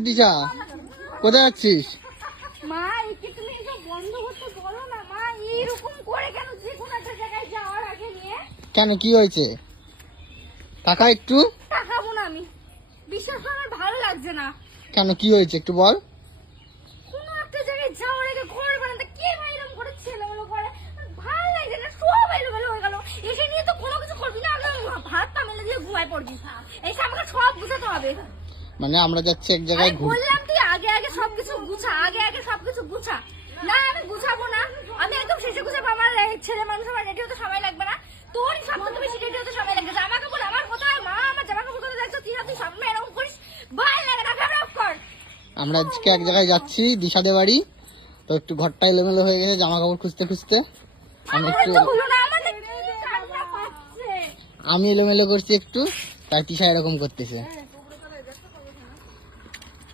দিশা কোথায় যাচ্ছিস? মা একে তুমি এসব বন্ধ করতে বলো না মা, এইরকম করে কেন যে কোনো একটা জায়গায় যাওয়ার আগে নিয়ে? কেন কি হয়েছে? টাকা একটু তাকাবো না আমি, বিশ্বাস করো আমার ভালো লাগছে না। কেন কি হয়েছে একটু বল। কোনো একটা জায়গায় যাওয়ার আগে ঘর বানাতে কে বা এরকম করে ছেলেগুলো করে, ভালো লাগছে না, সব এলোমেলো হয়ে গেল। এসে নিয়ে তো কোনো কিছু করবি না, ভাতটা মেলে দিয়ে ঘুমায় পড়বি। এসে আমাকে সব বুঝাতে হবে। মানে আমরা যাচ্ছি এক জায়গায় আমি ঘুরতে। বললাম তুই আগে আগে সবকিছু গুছা, আগে আগে সবকিছু গুছা। না আমি গুছাবো না, আমি একদম শেষে গুছাবো। আমার এই ছেলে মানুষ, আমার রেডি হতে সময় লাগবে না, তোর সবথেকে বেশি রেডি হতে সময় লাগবে। জামা কাপড় আমার কোথায়, মা আমার জামা কাপড় কোথায় দেখছো, তুই সামনে এরকম করিস, ভালো লাগে না, খারাপ কর। আমরা আজকে এক জায়গায় যাচ্ছি দিশাদের বাড়ি, তো একটু ঘরটা এলোমেলো হয়ে গেছে জামা কাপড় খুঁজতে খুঁজতে। আমি একটু হলো না, আমাদের কি কান্না পাচ্ছে। আমি এলোমেলো করছি একটু, তাই তিশা এরকম করতেছে।